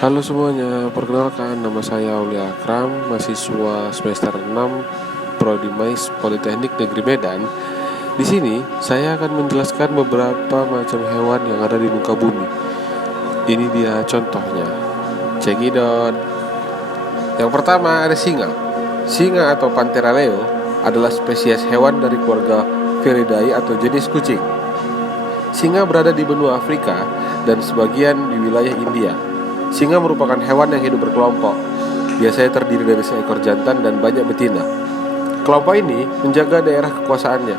Halo semuanya, perkenalkan nama saya Aulia Akram, mahasiswa semester 6 Prodi Mais Politeknik Negeri Medan. Di sini saya akan menjelaskan beberapa macam hewan yang ada di muka bumi. Ini dia contohnya. Cekidot. Yang pertama ada singa. Singa atau Panthera leo adalah spesies hewan dari keluarga Felidae atau jenis kucing. Singa berada di benua Afrika dan sebagian di wilayah India. Singa merupakan hewan yang hidup berkelompok. Biasanya terdiri dari seekor jantan dan banyak betina. Kelompok ini menjaga daerah kekuasaannya.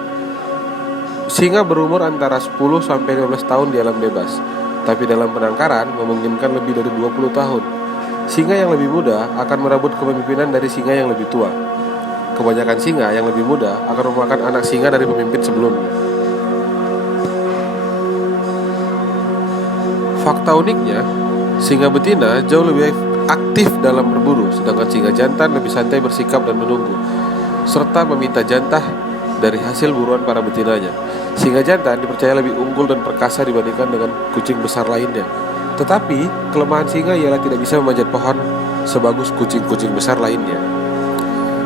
Singa berumur antara 10-15 tahun di alam bebas, tapi dalam penangkaran memungkinkan lebih dari 20 tahun. Singa yang lebih muda akan merebut kepemimpinan dari singa yang lebih tua. Kebanyakan singa yang lebih muda akan merupakan anak singa dari pemimpin sebelumnya. Fakta uniknya, singa betina jauh lebih aktif dalam berburu, sedangkan singa jantan lebih santai bersikap dan menunggu, serta meminta jantah dari hasil buruan para betinanya. Singa jantan dipercaya lebih unggul dan perkasa dibandingkan dengan kucing besar lainnya. Tetapi, kelemahan singa ialah tidak bisa memanjat pohon sebagus kucing-kucing besar lainnya.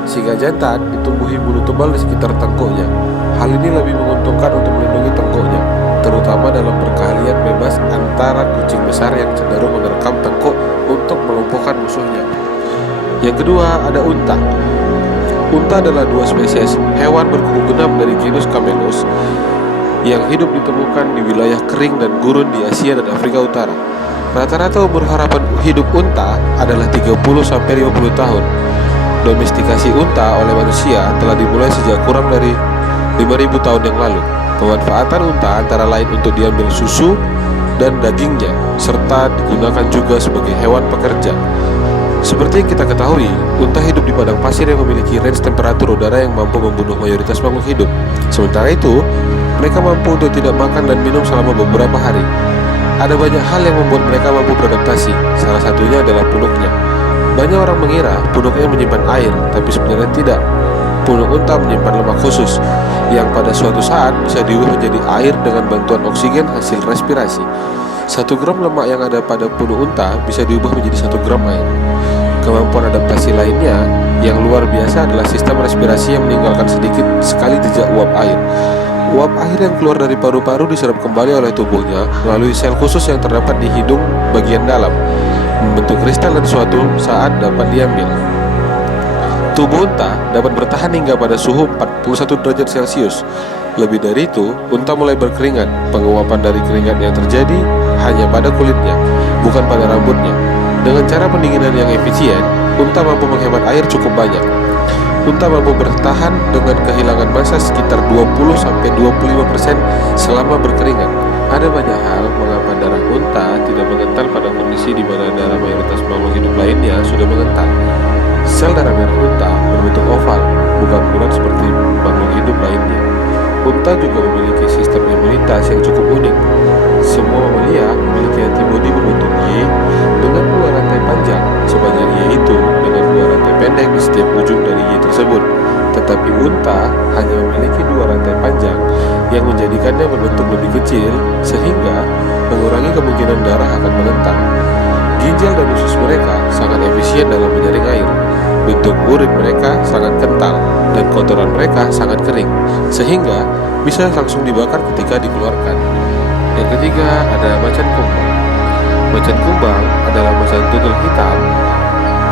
Singa jantan ditumbuhi bulu tebal di sekitar tengkuknya. Hal ini lebih menguntungkan untuk melindungi tengkuknya, terutama dalam perkelahian bebas antara kucing besar yang cenderung menerkam tengkuk untuk melumpuhkan musuhnya. Yang kedua ada unta. Unta adalah dua spesies hewan berkuku genap dari genus Camelus yang hidup ditemukan di wilayah kering dan gurun di Asia dan Afrika Utara. Rata-rata umur harapan hidup unta adalah 30-50 tahun. Domestikasi unta oleh manusia telah dimulai sejak kurang dari 5.000 tahun yang lalu. Pemanfaatan unta antara lain untuk diambil susu dan dagingnya, serta digunakan juga sebagai hewan pekerja. Seperti yang kita ketahui, unta hidup di padang pasir yang memiliki range temperatur udara yang mampu membunuh mayoritas makhluk hidup. Sementara itu, mereka mampu untuk tidak makan dan minum selama beberapa hari. Ada banyak hal yang membuat mereka mampu beradaptasi, salah satunya adalah punuknya. Banyak orang mengira punuknya menyimpan air, tapi sebenarnya tidak. Punuk unta menyimpan lemak khusus yang pada suatu saat bisa diubah menjadi air dengan bantuan oksigen hasil respirasi. 1 gram lemak yang ada pada punuk unta bisa diubah menjadi 1 gram air. Kemampuan adaptasi lainnya yang luar biasa adalah sistem respirasi yang meninggalkan sedikit sekali jejak uap air. Uap air yang keluar dari paru-paru diserap kembali oleh tubuhnya melalui sel khusus yang terdapat di hidung bagian dalam, membentuk kristal dan suatu saat dapat diambil. Tubuh unta dapat bertahan hingga pada suhu 41 derajat Celcius. Lebih dari itu, unta mulai berkeringat. Penguapan dari keringat yang terjadi hanya pada kulitnya, bukan pada rambutnya. Dengan cara pendinginan yang efisien, unta mampu menghemat air cukup banyak. Unta mampu bertahan dengan kehilangan massa sekitar 20-25% selama berkeringat. Ada banyak hal mengapa darah unta tidak mengental pada kondisi di mana darah mayoritas makhluk hidup lainnya sudah mengental. Sel darah merah unta berbentuk oval, bukan bulat seperti makhluk hidup lainnya. Unta juga memiliki sistem imunitas yang cukup unik. Semua mamalia memiliki antibodi berbentuk Y dengan 2 rantai panjang, sebanyak Y itu dengan 2 rantai pendek di setiap ujung dari Y tersebut. Tetapi unta hanya memiliki 2 rantai panjang yang menjadikannya berbentuk lebih kecil, sehingga mengurangi kemungkinan darah akan mengental. Ginjal dan usus mereka sangat efisien dalam menyaring air. Bentuk urin mereka sangat kental dan kotoran mereka sangat kering, sehingga bisa langsung dibakar ketika dikeluarkan. Yang ketiga ada macan kumbang. Macan kumbang adalah macan tutul hitam.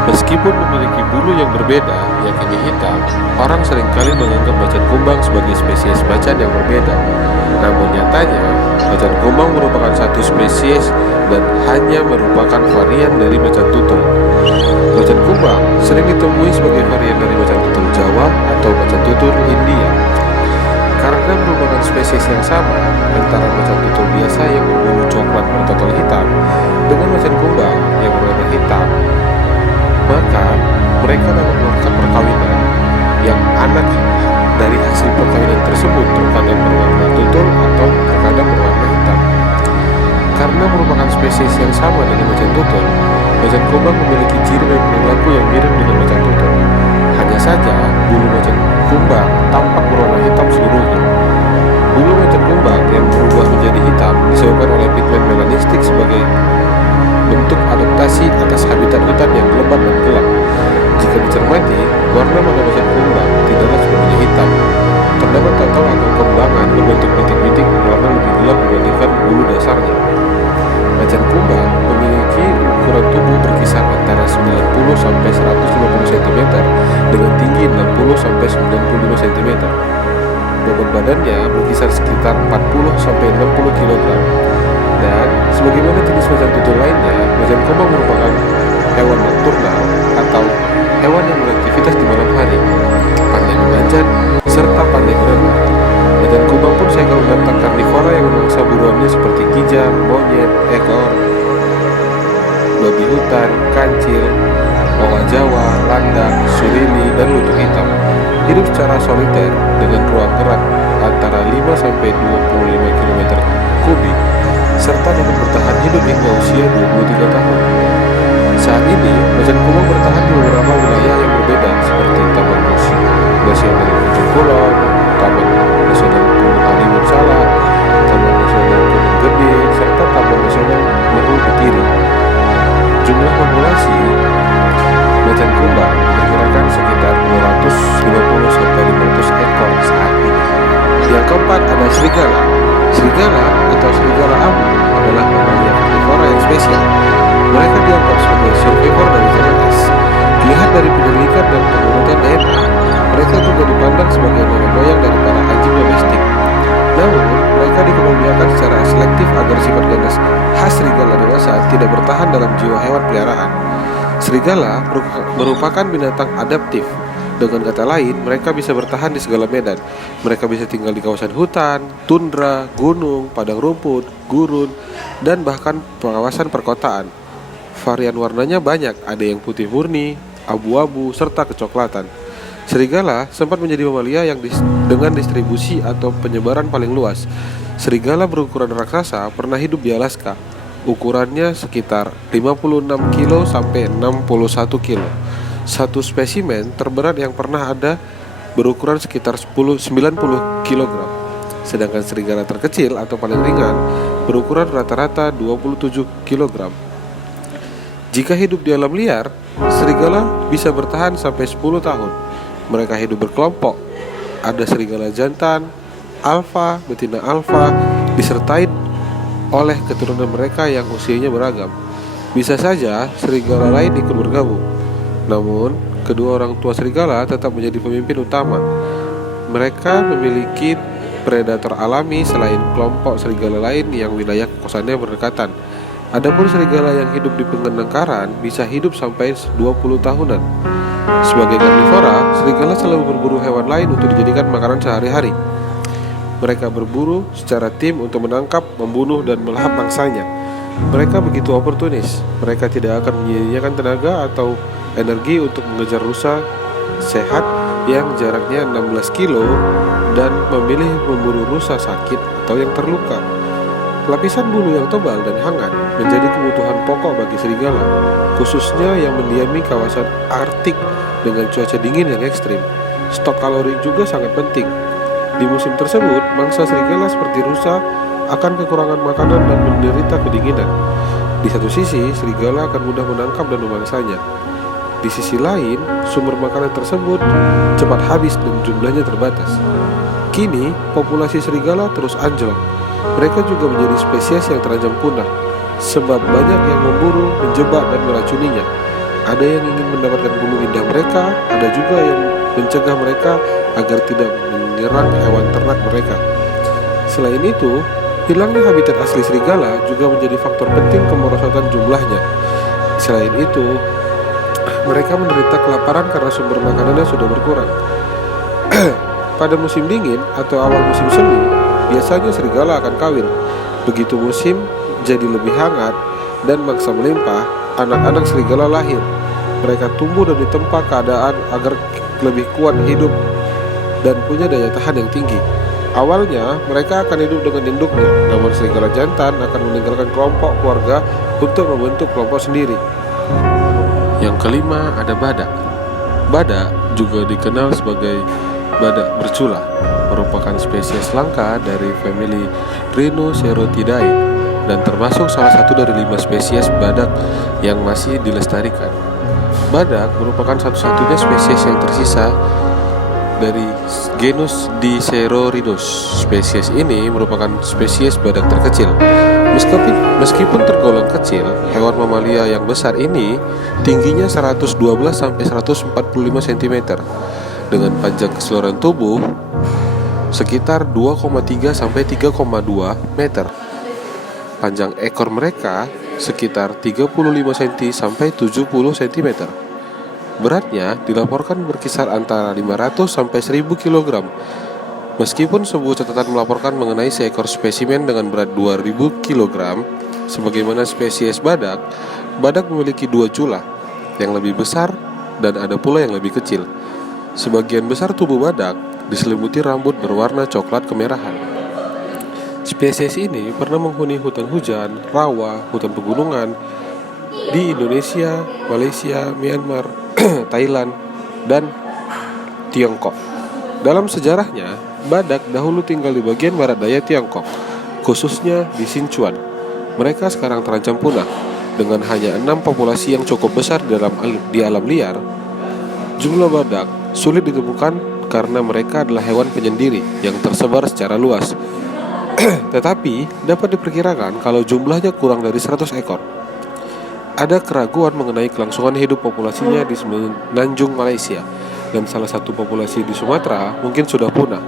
Meskipun memiliki bulu yang berbeda, yakni hitam, orang seringkali menganggap macan kumbang sebagai spesies macan yang berbeda. Namun nyatanya, macan kumbang merupakan satu spesies dan hanya merupakan varian dari macan tutul. Macan kumbang sering ditemui sebagai varian dari macan tutul Jawa atau macan tutul India. Karena merupakan spesies yang sama antara macan tutul biasa yang berbulu coklat bertotal hitam dengan macan kumbang yang berwarna hitam, maka mereka dapat melakukan perkawinan yang anak dari hasil perkawinan tersebut terkadang berwarna tutul atau terkadang berwarna hitam. Karena merupakan spesies yang sama dengan macan tutul, macan kumbang memiliki ciri dan perilaku yang mirip dengan macan tutul. Hanya saja bulu macan kumbang tampak berwarna hitam seluruhnya. Bulu macan kumbang yang berubah menjadi hitam disebabkan oleh pigmen melanistik sebagai bentuk adaptasi bervariasi atas habitat hutan yang lebat dan gelap. Jika dicermati, warna mata macan kumbang tidaklah sepenuhnya hitam. Terdapat tato atau kembangan berbentuk bintik-bintik berwarna lebih gelap dibandingkan bulu dasarnya. Macan kumbang memiliki ukuran tubuh berkisar antara 90 sampai 150 cm dengan tinggi 60 sampai 95 cm. Bobot badannya berkisar sekitar 40 sampai 60 kg. Dan sebagaimana jenis macan tutul lainnya, macan kumbang merupakan hewan nokturnal atau hewan yang beraktivitas di malam hari, pandai memanjat, serta pandai berenang. Macan kumbang pun segala binatang karnivora yang memangsa buruannya seperti kijang, monyet, ekor, babi hutan, kancil, owa Jawa, landak, surili, dan lutung hitam. Hidup secara soliter dengan ruang gerak antara 5 sampai 25 km kubik serta dapat bertahan hidup hingga usia 23 tahun. Saat ini, macan kumbang bertahan di beberapa wilayah yang berbeda seperti Taman Nasional Ujung Kulon, Taman Nasional Gunung Halimun Salak, Taman Nasional Gunung Gede, serta Taman Nasional Meru Betiri. Jumlah populasi macan kumbang diperkirakan sekitar 250 sampai 500 ekor saat ini. Yang keempat ada serigala. Serigala atau serigala abu adalah mamalia karnivora yang spesial. Mereka dianggap sebagai survivor dari zaman es. Dilihat dari penyelidikan dan pengurutan DNA, mereka juga dipandang sebagai nenek moyang dari para anjing domestik. Namun, mereka dikembangbiakan secara selektif agar sifat ganas khas serigala dewasa tidak bertahan dalam jiwa hewan peliharaan. Serigala merupakan binatang adaptif. Dengan kata lain, mereka bisa bertahan di segala medan. Mereka bisa tinggal di kawasan hutan, tundra, gunung, padang rumput, gurun, dan bahkan kawasan perkotaan. Varian warnanya banyak, ada yang putih murni, abu-abu, serta kecoklatan. Serigala sempat menjadi mamalia yang dengan distribusi atau penyebaran paling luas. Serigala berukuran raksasa pernah hidup di Alaska. Ukurannya sekitar 56 kilo sampai 61 kilo. Satu spesimen terberat yang pernah ada berukuran sekitar 90 kg. Sedangkan serigala terkecil atau paling ringan berukuran rata-rata 27 kg. Jika hidup di alam liar, serigala bisa bertahan sampai 10 tahun. Mereka hidup berkelompok. Ada serigala jantan, alfa, betina alfa, disertai oleh keturunan mereka yang usianya beragam. Bisa saja serigala lain ikut bergabung. Namun, kedua orang tua serigala tetap menjadi pemimpin utama. Mereka memiliki predator alami selain kelompok serigala lain yang wilayah kokosannya berdekatan. Adapun serigala yang hidup di penangkaran bisa hidup sampai 20 tahunan. Sebagai karnivora, serigala selalu berburu hewan lain untuk dijadikan makanan sehari-hari. Mereka berburu secara tim untuk menangkap, membunuh, dan melahap mangsanya. Mereka begitu oportunis. Mereka tidak akan menyia-nyiakan tenaga atau energi untuk mengejar rusa sehat yang jaraknya 16 kilo dan memilih memburu rusa sakit atau yang terluka. Lapisan bulu yang tebal dan hangat menjadi kebutuhan pokok bagi serigala, khususnya yang mendiami kawasan Arktik dengan cuaca dingin yang ekstrim. Stok kalori juga sangat penting. Di musim tersebut, mangsa serigala seperti rusa akan kekurangan makanan dan menderita kedinginan. Di satu sisi, serigala akan mudah menangkap dan memangsanya. Di sisi lain, sumber makanan tersebut cepat habis dan jumlahnya terbatas. Kini, populasi serigala terus anjlok. Mereka juga menjadi spesies yang terancam punah, sebab banyak yang memburu, menjebak, dan meracuninya. Ada yang ingin mendapatkan bulu indah mereka, ada juga yang mencegah mereka agar tidak menyerang hewan ternak mereka. Selain itu, hilangnya habitat asli serigala juga menjadi faktor penting kemerosotan jumlahnya. Selain itu, mereka menderita kelaparan karena sumber makanannya sudah berkurang. Pada musim dingin atau awal musim semi, biasanya serigala akan kawin. Begitu musim jadi lebih hangat dan mangsa melimpah, anak-anak serigala lahir. Mereka tumbuh dan ditempa keadaan agar lebih kuat hidup dan punya daya tahan yang tinggi. Awalnya mereka akan hidup dengan induknya, namun serigala jantan akan meninggalkan kelompok keluarga untuk membentuk kelompok sendiri. Yang kelima ada badak. Badak juga dikenal sebagai badak bercula, merupakan spesies langka dari famili Rhinocerotidae. dan termasuk salah satu dari 5 spesies badak yang masih dilestarikan. Badak merupakan satu-satunya spesies yang tersisa dari genus Dicerorhinus. Spesies ini merupakan spesies badak terkecil. Meskipun tergolong kecil, hewan mamalia yang besar ini tingginya 112-145 cm dengan panjang keseluruhan tubuh sekitar 2,3-3,2 meter. Panjang ekor mereka sekitar 35 cm sampai 70 cm. Beratnya dilaporkan berkisar antara 500 sampai 1000 kg. Meskipun sebuah catatan melaporkan mengenai seekor spesimen dengan berat 2000 kg, sebagaimana spesies badak, badak memiliki 2 cula, yang lebih besar dan ada pula yang lebih kecil. Sebagian besar tubuh badak diselimuti rambut berwarna coklat kemerahan. Spesies ini pernah menghuni hutan hujan, rawa, hutan pegunungan di Indonesia, Malaysia, Myanmar, Thailand, dan Tiongkok. Dalam sejarahnya, badak dahulu tinggal di bagian barat daya Tiongkok, khususnya di Sichuan. Mereka sekarang terancam punah dengan hanya 6 populasi yang cukup besar di alam liar. Jumlah badak sulit ditemukan karena mereka adalah hewan penyendiri yang tersebar secara luas. Tetapi dapat diperkirakan kalau jumlahnya kurang dari 100 ekor. Ada keraguan mengenai kelangsungan hidup populasinya di Semenanjung Malaysia, dan salah satu populasi di Sumatera mungkin sudah punah.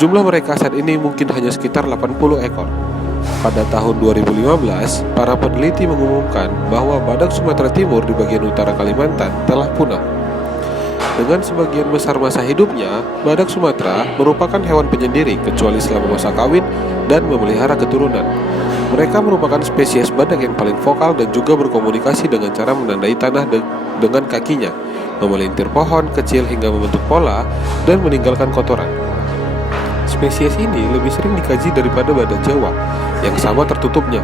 Jumlah mereka saat ini mungkin hanya sekitar 80 ekor. Pada tahun 2015, para peneliti mengumumkan bahwa badak Sumatera Timur di bagian utara Kalimantan telah punah. Dengan sebagian besar masa hidupnya, badak Sumatera merupakan hewan penyendiri kecuali selama masa kawin dan memelihara keturunan. Mereka merupakan spesies badak yang paling vokal dan juga berkomunikasi dengan cara menandai tanah dengan kakinya, memelintir pohon kecil hingga membentuk pola dan meninggalkan kotoran. Spesies ini lebih sering dikaji daripada badak Jawa yang sama tertutupnya.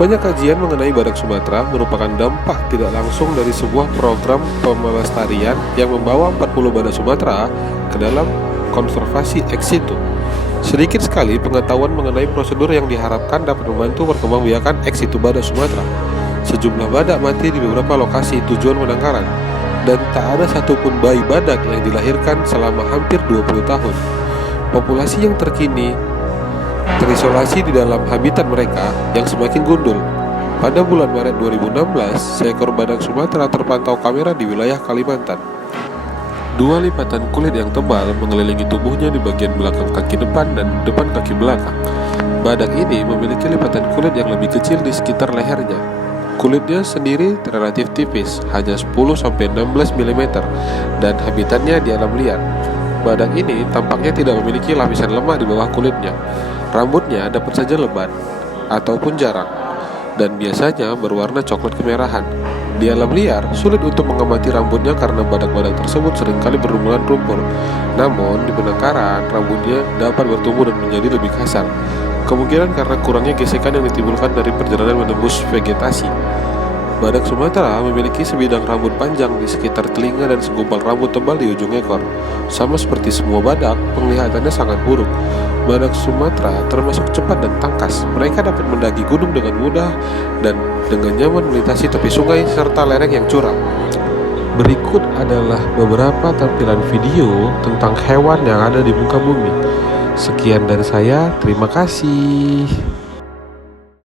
Banyak kajian mengenai badak Sumatera merupakan dampak tidak langsung dari sebuah program pemelestarian yang membawa 40 badak Sumatera ke dalam konservasi ex situ. Sedikit sekali pengetahuan mengenai prosedur yang diharapkan dapat membantu perkembangbiakan ex situ badak Sumatera. Sejumlah badak mati di beberapa lokasi tujuan penangkaran, dan tak ada satupun bayi badak yang dilahirkan selama hampir 20 tahun. Populasi yang terkini terisolasi di dalam habitat mereka yang semakin gundul. Pada bulan Maret 2016, seekor badak Sumatera terpantau kamera di wilayah Kalimantan. 2 lipatan kulit yang tebal mengelilingi tubuhnya di bagian belakang kaki depan dan depan kaki belakang. Badak ini memiliki lipatan kulit yang lebih kecil di sekitar lehernya. Kulitnya sendiri relatif tipis, hanya 10-16 mm, dan habitatnya di alam liar. Badak ini tampaknya tidak memiliki lapisan lemak di bawah kulitnya. Rambutnya dapat saja lebat ataupun jarang, dan biasanya berwarna coklat kemerahan. Di alam liar, sulit untuk mengamati rambutnya karena badak-badak tersebut seringkali berumuran lumpur. Namun, di penangkaran, rambutnya dapat bertumbuh dan menjadi lebih kasar. Kemungkinan karena kurangnya gesekan yang ditimbulkan dari perjalanan menembus vegetasi. Badak Sumatera memiliki sebidang rambut panjang di sekitar telinga dan segumpal rambut tebal di ujung ekor. Sama seperti semua badak, penglihatannya sangat buruk. Badak Sumatera termasuk cepat dan tangkas. Mereka dapat mendaki gunung dengan mudah dan dengan nyaman melintasi tepi sungai serta lereng yang curam. Berikut adalah beberapa tampilan video tentang hewan yang ada di muka bumi. Sekian dari saya, terima kasih.